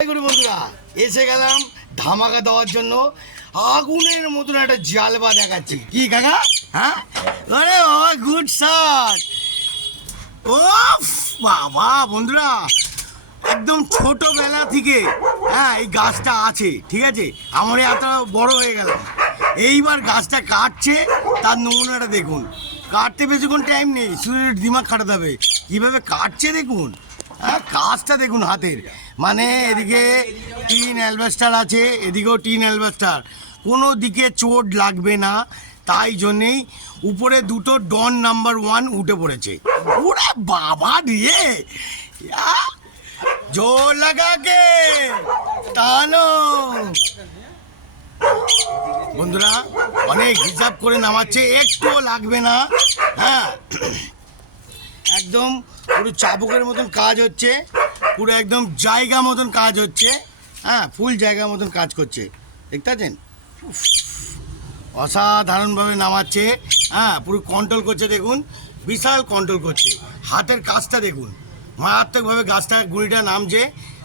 বন্ধুরা এসে গেলাম ধামাকা দেওয়ার জন্য। আগুনের মতন একটা জালবা দেখাচ্ছি। কি কাকা? হ্যাঁ, আরে বাবা, গুড শট। ও বাবা বন্ধুরা, একদম ছোটবেলা থেকে হ্যাঁ এই গাছটা আছে, ঠিক আছে। আমার এত বড় হয়ে গেলাম, এইবার গাছটা কাটছে, তার নমুনাটা দেখুন। কাটতে বেশিক্ষণ টাইম নেই, শুধু দিমাগ খাটাতে হবে। কীভাবে কাটছে দেখুন, হ্যাঁ কাজটা দেখুন হাতের। মানে এদিকে টিন অ্যালবাস্টার আছে, এদিকেও টিন অ্যালবাস্টার, কোনো দিকে চোট লাগবে না, তাই জন্যেই উপরে দুটো ডন নাম্বার 1 উঠে পড়েছে। ওরে বাবা রে, জোর লাগাকে টানো বন্ধুরা, অনেক হিসাব করে নামাচ্ছে, একটুও লাগবে না। হ্যাঁ একদম পুরো চাবুকের মতন কাজ হচ্ছে, পুরো একদম জায়গা মতন কাজ হচ্ছে। হ্যাঁ ফুল জায়গা মতন কাজ করছে, দেখতে পাচ্ছেন? অসাধারণভাবে নামাচ্ছে। হ্যাঁ পুরো কন্ট্রোল করছে, দেখুন বিশাল কন্ট্রোল করছে। হাতের কাজটা দেখুন, মারাত্মকভাবে গাছটা গুঁড়িটা নামছে।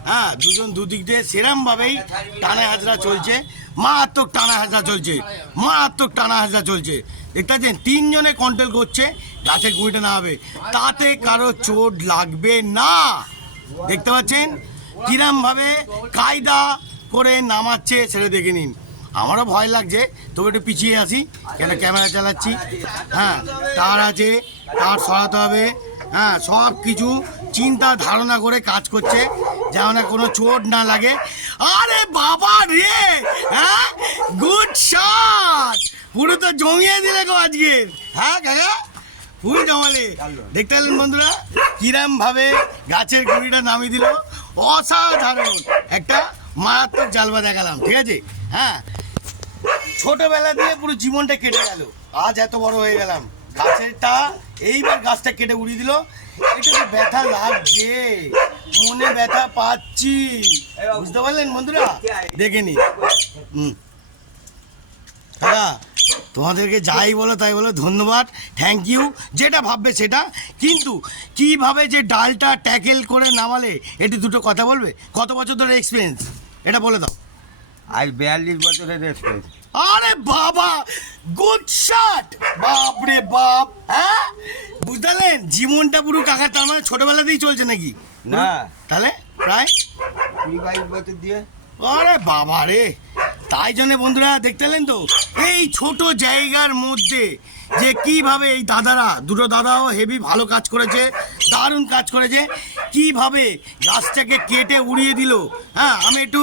হ্যাঁ দুজন দুদিক দিয়ে সেরমভাবেই টানা হাজরা চলছে, মারাত্মক টানা হাজরা চলছে, মারাত্মক টানা হাজরা চলছে। দেখতে পাচ্ছেন তিনজনে কন্ট্রোল করছে গাছের গুঁড়িটা নামাবে, তাতে কারো চোট লাগবে না। দেখতে পাচ্ছেন কিরমভাবে কায়দা করে নামাচ্ছে, সেটা দেখে নিন। আমারও ভয় লাগছে, তবে একটু পিছিয়ে আসি, কেন ক্যামেরা চালাচ্ছি। হ্যাঁ তার আছে, তার সরাতে হবে। হ্যাঁ সব কিছু চিন্তা ধারণা করে কাজ করছে, যেন কোনো চোট না লাগে। আরে বাবা রে, হ্যাঁ গুড শট, পুরো তো জমিয়ে দিলে গো আজকের। হ্যাঁ কাকা ফুল জমালে। দেখতে পেলেন বন্ধুরা কিরমভাবে গাছের গুঁড়িটা নামিয়ে দিল, অসাধারণ একটা মারাত্মক জালবা দেখালাম, ঠিক আছে। হ্যাঁ ছোটবেলা দিয়ে পুরো জীবনটা কেটে গেল, আজ এত বড় হয়ে গেলাম, গাছেরটা এইবার গাছটা কেটে উড়িয়ে দিল। এটা তো ব্যথা লাগছে, মনে ব্যথা পাচ্ছি, বুঝতে পারলেন বন্ধুরা? দেখে নি। দাদা তোমাদেরকে যাই বলো তাই বলো, ধন্যবাদ, থ্যাংক ইউ, যেটা ভাববে সেটা। কিন্তু কিভাবে যে ডালটা ট্যাকেল করে নামালে, এটি দুটো কথা বলবে। কত বছর ধরে এক্সপিরিয়েন্স এটা বলে দাও। আজ 42 বছরের এক্সপিরিয়েন্স। আরে বাবা, গুড শট, বাপ রে বাপ। হ্যাঁ বুঝলেন জীবনটা পুরো কাকার, তার মানে ছোটবেলাতেই চলছে নাকি? না তাহলে প্রায় 22 বছর দিয়ে। আরে বাবা রে, তাই জন্য বন্ধুরা দেখতে পেলেন তো এই ছোট জায়গার মধ্যে যে কিভাবে এই দাদারা, দুটো দাদাও হেভি ভালো কাজ করেছে, দারুণ কাজ করেছে। কিভাবে গাছটাকে কেটে উড়িয়ে দিল। হ্যাঁ আমি একটু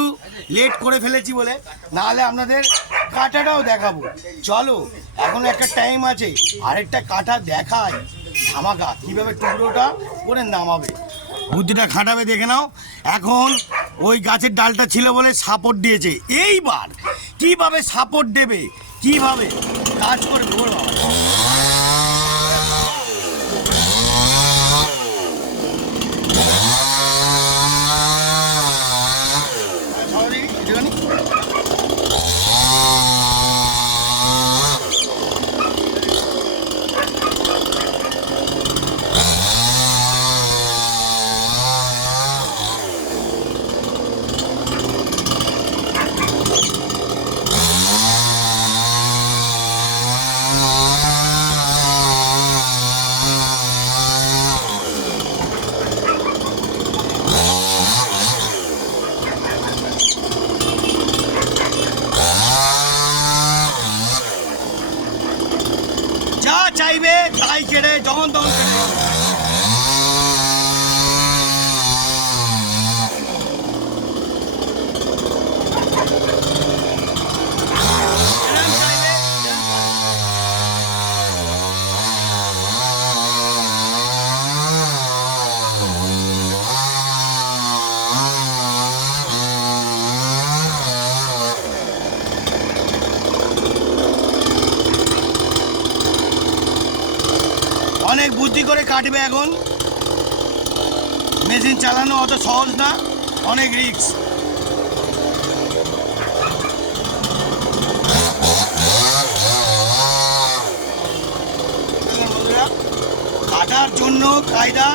লেট করে ফেলেছি বলে, নাহলে আপনাদের কাটাটাও দেখাবো। চলো এখন একটা টাইম আছে, আরেকটা কাটা দেখাই ধামাকা, কিভাবে টুকরোটা করে নামাবে, বুদ্ধিটা খাটাবে দেখে নাও। এখন ওই গাছের ডালটা ছিল বলে সাপোর্ট দিয়েছে, এইবার কিভাবে সাপোর্ট দেবে, কিভাবে কাজ করবে। ওরে বাবা, যা চাইবে তাই কেড়ে যখন তখন কেড়ে। অনেক বুদ্ধি করে কাটবে, এখন মেশিন চালানো অত সহজ না, অনেক রিস্ক। কাটার জন্য কায়দা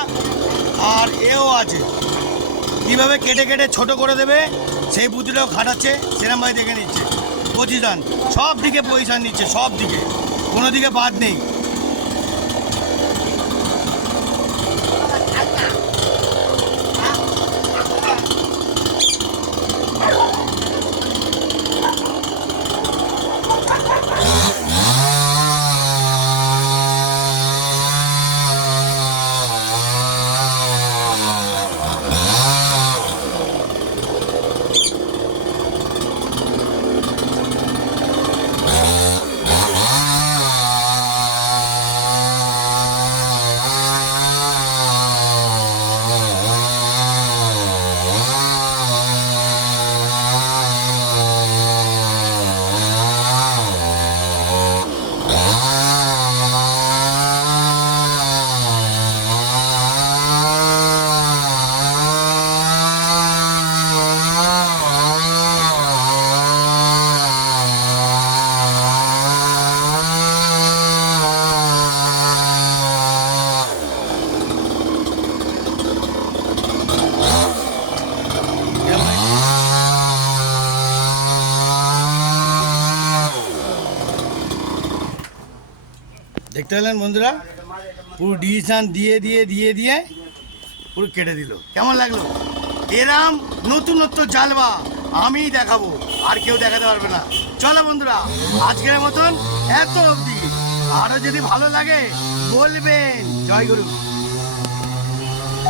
আর এও আছে। কীভাবে কেটে কেটে ছোট করে দেবে সেই বুদ্ধিটাও খাটাচ্ছে, সেরকম ভাই দেখে নিচ্ছে। পজিশন সব দিকে পজিশন নিচ্ছে, সব দিকে, কোনো দিকে বাদ নেই। দেখতে পেলেন বন্ধুরা, পুরো ডিসিশন দিয়ে দিয়ে দিয়ে দিয়ে পুরো কেটে দিল। কেমন লাগলো? এরাম নতুনত্ব জালবা আমি দেখাবো, আর কেউ দেখাতে পারবে না। চলো বন্ধুরা, আজকের মতন এত অবধি। আরও যদি ভালো লাগে বলবেন। জয় গুরু।